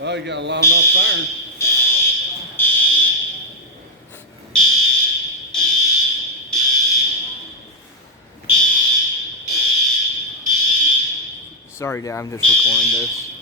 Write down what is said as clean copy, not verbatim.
Oh, you got a loud enough siren. Sorry, Dad, I'm just recording this.